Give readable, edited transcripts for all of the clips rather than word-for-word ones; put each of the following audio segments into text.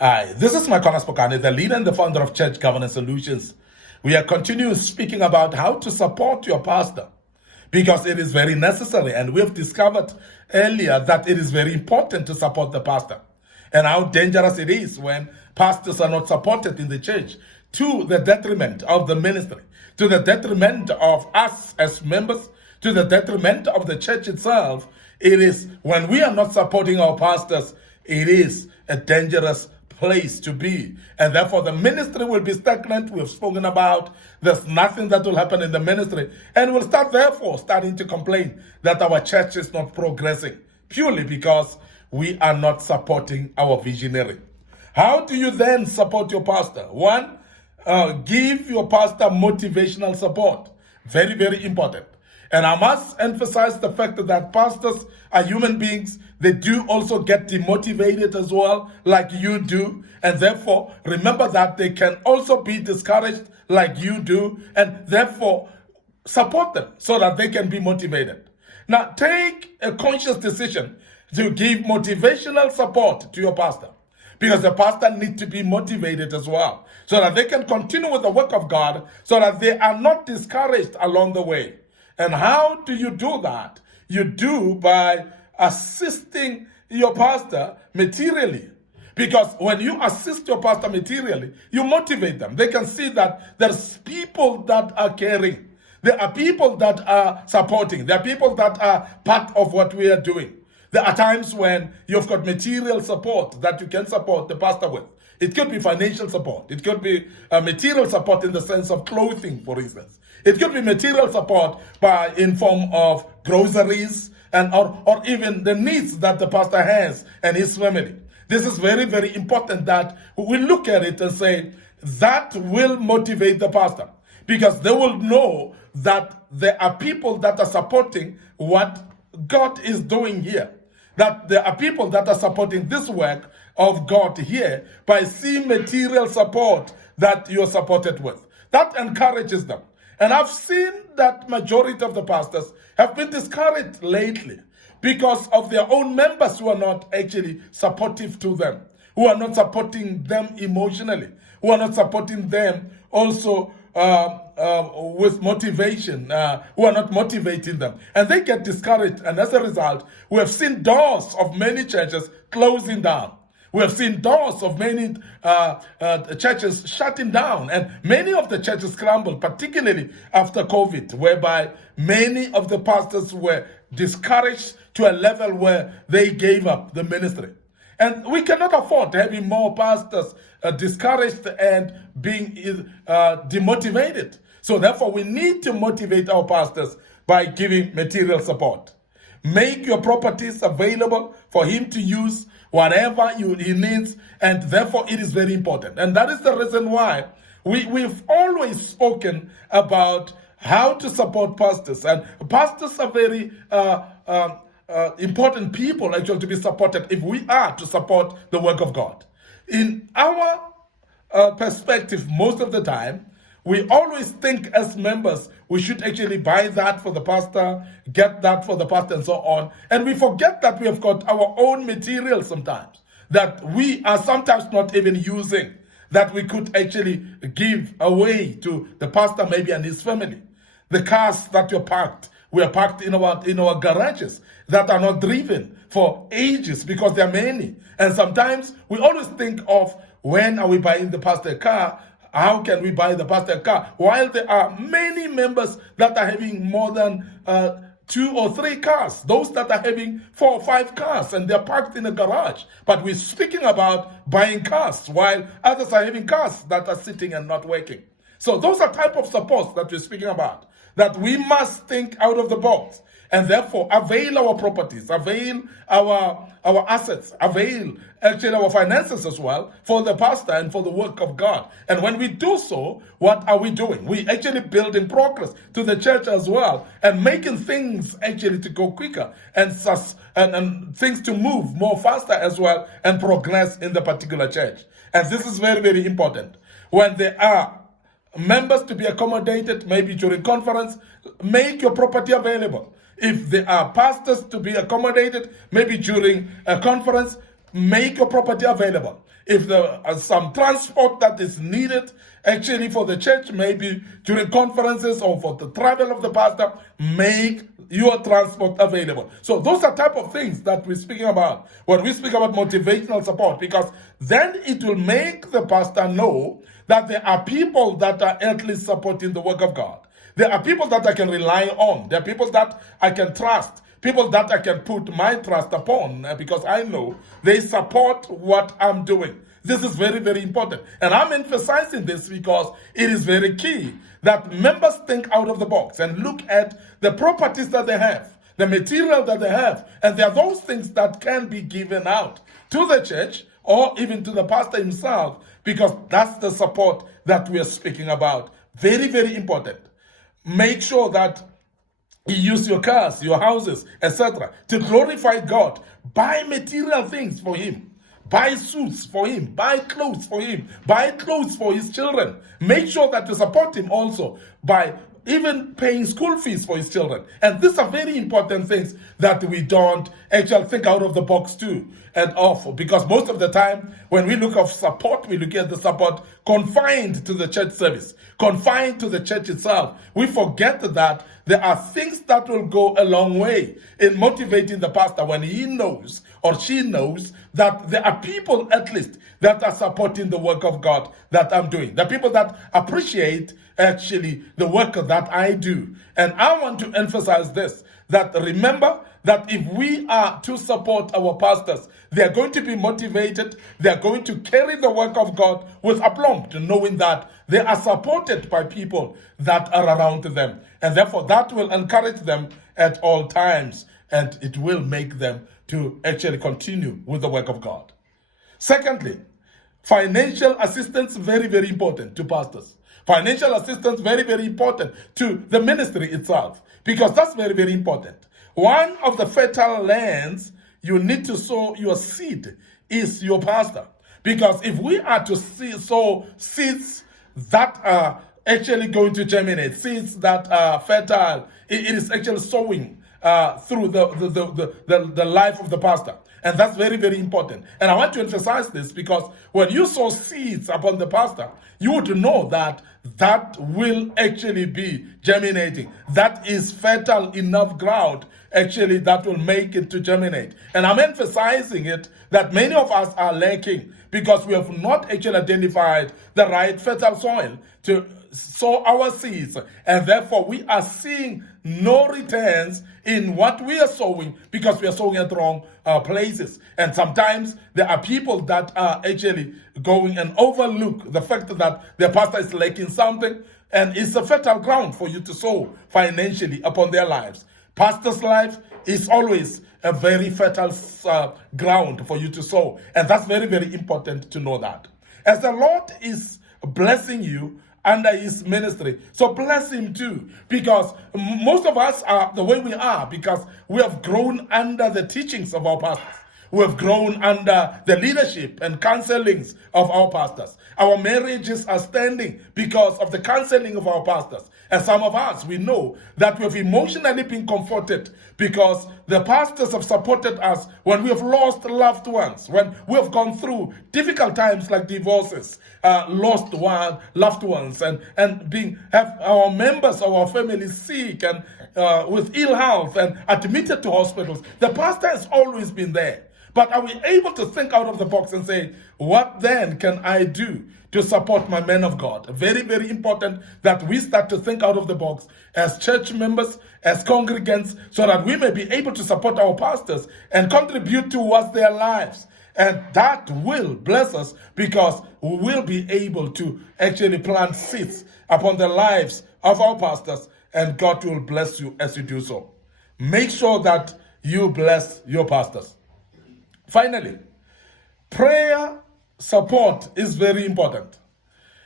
Hi, this is Micornus Phokane, the leader and the founder of Church Governance Solutions. We are continuing speaking about how to support your pastor because it is very necessary, and we have discovered earlier that it is very important to support the pastor and how dangerous it is when pastors are not supported in the church, to the detriment of the ministry, to the detriment of us as members, to the detriment of the church itself. It is when we are not supporting our pastors, it is a dangerous place to be, and therefore the ministry will be stagnant. We've spoken about there's nothing that will happen in the ministry, and we'll starting to complain that our church is not progressing purely because we are not supporting our visionary. How do you then support your pastor? One, give your pastor motivational support. Very, very important. And I must emphasize the fact that pastors are human beings. They do also get demotivated as well, like you do. And therefore, remember that they can also be discouraged like you do. And therefore, support them so that they can be motivated. Now, take a conscious decision to give motivational support to your pastor, because the pastor needs to be motivated as well, so that they can continue with the work of God, so that they are not discouraged along the way. And how do you do that? You do by assisting your pastor materially. Because when you assist your pastor materially, you motivate them. They can see that there's people that are caring. There are people that are supporting. There are people that are part of what we are doing. There are times when you've got material support that you can support the pastor with. It could be financial support. It could be material support in the sense of clothing, for instance. It could be material support in form of groceries or even the needs that the pastor has and his family. This is very, very important that we look at it and say that will motivate the pastor, because they will know that there are people that are supporting what God is doing here. That there are people that are supporting this work of God here by seeing material support that you're supported with. That encourages them. And I've seen that majority of the pastors have been discouraged lately because of their own members who are not actually supportive to them, who are not supporting them emotionally, who are not supporting them also with motivation, who are not motivating them. And they get discouraged. And as a result, we have seen doors of many churches closing down. We have seen doors of many churches shutting down, and many of the churches crumbled, particularly after COVID, whereby many of the pastors were discouraged to a level where they gave up the ministry. And we cannot afford having more pastors discouraged and being demotivated. So therefore, we need to motivate our pastors by giving material support. Make your properties available for him to use whatever he needs, and therefore it is very important. And that is the reason why we've always spoken about how to support pastors. And pastors are very important people actually to be supported if we are to support the work of God. In our perspective, most of the time, we always think as members we should actually buy that for the pastor, get that for the pastor, and so on. And we forget that we have got our own material sometimes that we are sometimes not even using, that we could actually give away to the pastor maybe and his family. The cars that we are parked in our garages that are not driven for ages because there are many. And sometimes we always think of, when are we buying the pastor a car? How can we buy the pastor a car? While there are many members that are having more than 2 or 3 cars, those that are having 4 or 5 cars, and they're parked in a garage. But we're speaking about buying cars, while others are having cars that are sitting and not working. So those are type of supports that we're speaking about, that we must think out of the box, and therefore avail our properties, avail our assets, avail actually our finances as well for the pastor and for the work of God. And when we do so, what are we doing? We actually building progress to the church as well, and making things actually to go quicker and things to move more faster as well and progress in the particular church. And this is very, very important. When there are members to be accommodated, maybe during conference, make your property available. If there are pastors to be accommodated, maybe during a conference, make your property available. If there are some transport that is needed actually for the church, maybe during conferences or for the travel of the pastor, make your transport available. So those are type of things that we're speaking about when we speak about motivational support, because then it will make the pastor know that there are people that are at least supporting the work of God. There are people that I can rely on. There are people that I can trust. People that I can put my trust upon because I know they support what I'm doing. This is very, very important. And I'm emphasizing this because it is very key that members think out of the box and look at the properties that they have, the material that they have. And there are those things that can be given out to the church or even to the pastor himself, because that's the support that we are speaking about. Very, very important. Make sure that you use your cars, your houses, etc. to glorify God. Buy material things for him. Buy suits for him. Buy clothes for him. Buy clothes for his children. Make sure that you support him also by even paying school fees for his children. And these are very important things that we don't actually think out of the box too and offer. Because most of the time, when we look at support, we look at the support confined to the church service, confined to the church itself. We forget that there are things that will go a long way in motivating the pastor when he knows or she knows that there are people at least that are supporting the work of God that I'm doing. The people that appreciate actually the work that I do. And I want to emphasize this, that remember that if we are to support our pastors, they are going to be motivated, they are going to carry the work of God with aplomb, knowing that they are supported by people that are around them. And therefore that will encourage them at all times, and it will make them to actually continue with the work of God. Secondly, financial assistance, very, very important to pastors. Financial assistance, very, very important to the ministry itself, because that's very, very important. One of the fertile lands you need to sow your seed is your pastor. Because if we are to sow seeds that are actually going to germinate, seeds that are fertile, it is actually sowing through the life of the pastor. And that's very, very important. And I want to emphasize this because when you sow seeds upon the pastor, you would know that that will actually be germinating. That is fertile enough ground, actually, that will make it to germinate. And I'm emphasizing it that many of us are lacking because we have not actually identified the right fertile soil to sow our seeds, and therefore we are seeing no returns in what we are sowing because we are sowing at wrong places. And sometimes there are people that are actually going and overlook the fact that their pastor is lacking something, and it's a fertile ground for you to sow financially upon their lives. Pastor's life is always a very fertile ground for you to sow, and that's very, very important to know that. As the Lord is blessing you under his ministry, so bless him too, because most of us are the way we are because we have grown under the teachings of our pastors. We have grown under the leadership and counselings of our pastors. Our marriages are standing because of the counseling of our pastors. And some of us, we know that we have emotionally been comforted because the pastors have supported us when we have lost loved ones, when we have gone through difficult times like divorces, lost loved ones, and have our members of our family sick and with ill health and admitted to hospitals. The pastor has always been there. But are we able to think out of the box and say, what then can I do to support my men of God? Very, very important that we start to think out of the box as church members, as congregants, so that we may be able to support our pastors and contribute towards their lives. And that will bless us because we will be able to actually plant seeds upon the lives of our pastors, and God will bless you as you do so. Make sure that you bless your pastors. Finally, prayer support is very important.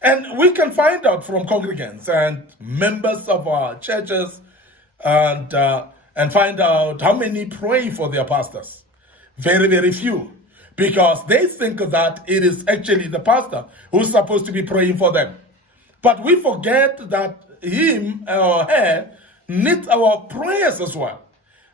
And we can find out from congregants and members of our churches and find out how many pray for their pastors. Very, very few. Because they think that it is actually the pastor who's supposed to be praying for them. But we forget that him or her needs our prayers as well.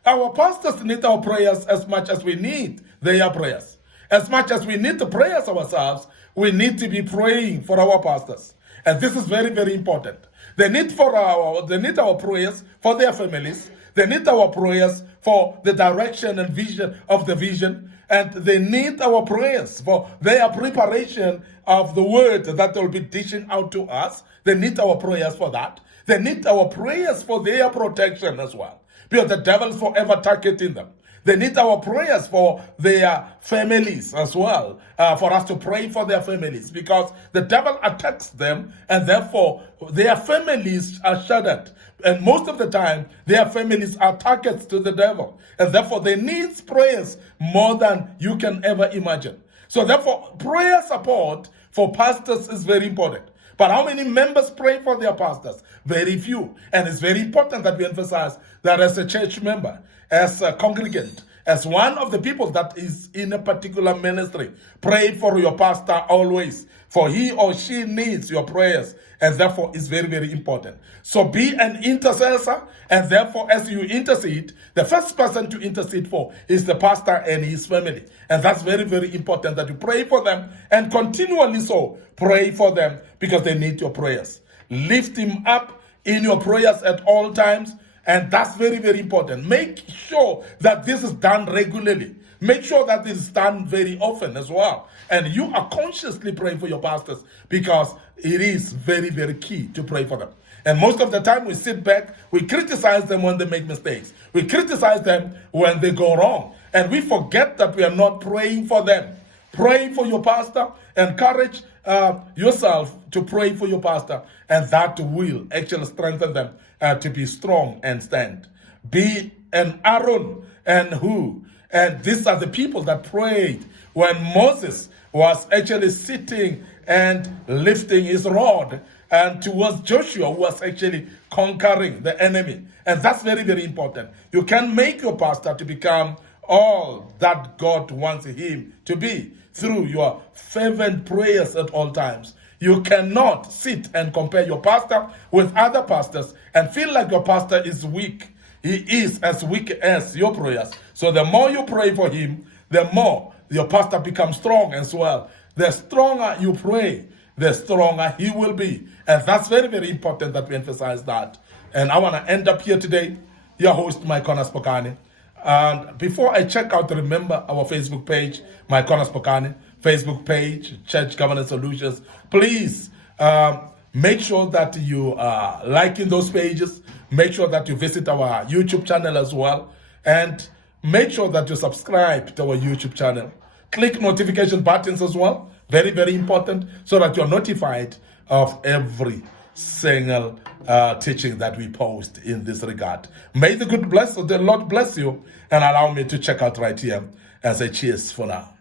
Our pastors need our prayers as much as we need their prayers. As much as we need to pray as ourselves, we need to be praying for our pastors. And this is very, very important. They need our prayers for their families. They need our prayers for the direction and vision of the vision. And they need our prayers for their preparation of the word that they'll be dishing out to us. They need our prayers for that. They need our prayers for their protection as well, because the devil is forever targeting them. They need our prayers for their families as well, for us to pray for their families, because the devil attacks them and therefore their families are shattered. And most of the time, their families are targets to the devil. And therefore, they need prayers more than you can ever imagine. So therefore, prayer support for pastors is very important. But how many members pray for their pastors? Very few. And it's very important that we emphasize that as a church member, as a congregant, as one of the people that is in a particular ministry, pray for your pastor always, for he or she needs your prayers, and therefore it's very, very important. So be an intercessor, and therefore as you intercede, the first person to intercede for is the pastor and his family. And that's very, very important that you pray for them, and continually so pray for them, because they need your prayers. Lift him up in your prayers at all times. And that's very, very important. Make sure that this is done regularly. Make sure that this is done very often as well. And you are consciously praying for your pastors, because it is very, very key to pray for them. And most of the time we sit back, we criticize them when they make mistakes. We criticize them when they go wrong. And we forget that we are not praying for them. Pray for your pastor. Encourage yourself to pray for your pastor, and that will actually strengthen them to be strong and stand. Be an Aaron and who, and these are the people that prayed when Moses was actually sitting and lifting his rod, and towards Joshua, who was actually conquering the enemy. And that's very, very important. You can make your pastor to become all that God wants him to be through your fervent prayers at all times. You cannot sit and compare your pastor with other pastors and feel like your pastor is weak. He is as weak as your prayers. So the more you pray for him, the more your pastor becomes strong as well. The stronger you pray, the stronger he will be. And that's very, very important that we emphasize that. And I want to end up here today. Your host, Micornus Phokane. And before I check out, remember our Facebook page, Micornus Phokane, Facebook page, Church Governance Solutions. Please make sure that you are liking those pages. Make sure that you visit our YouTube channel as well. And make sure that you subscribe to our YouTube channel. Click notification buttons as well. Very, very important, so that you're notified of every single teaching that we post in this regard. May the good bless of the Lord bless you, and allow me to check out right here and say cheers for now.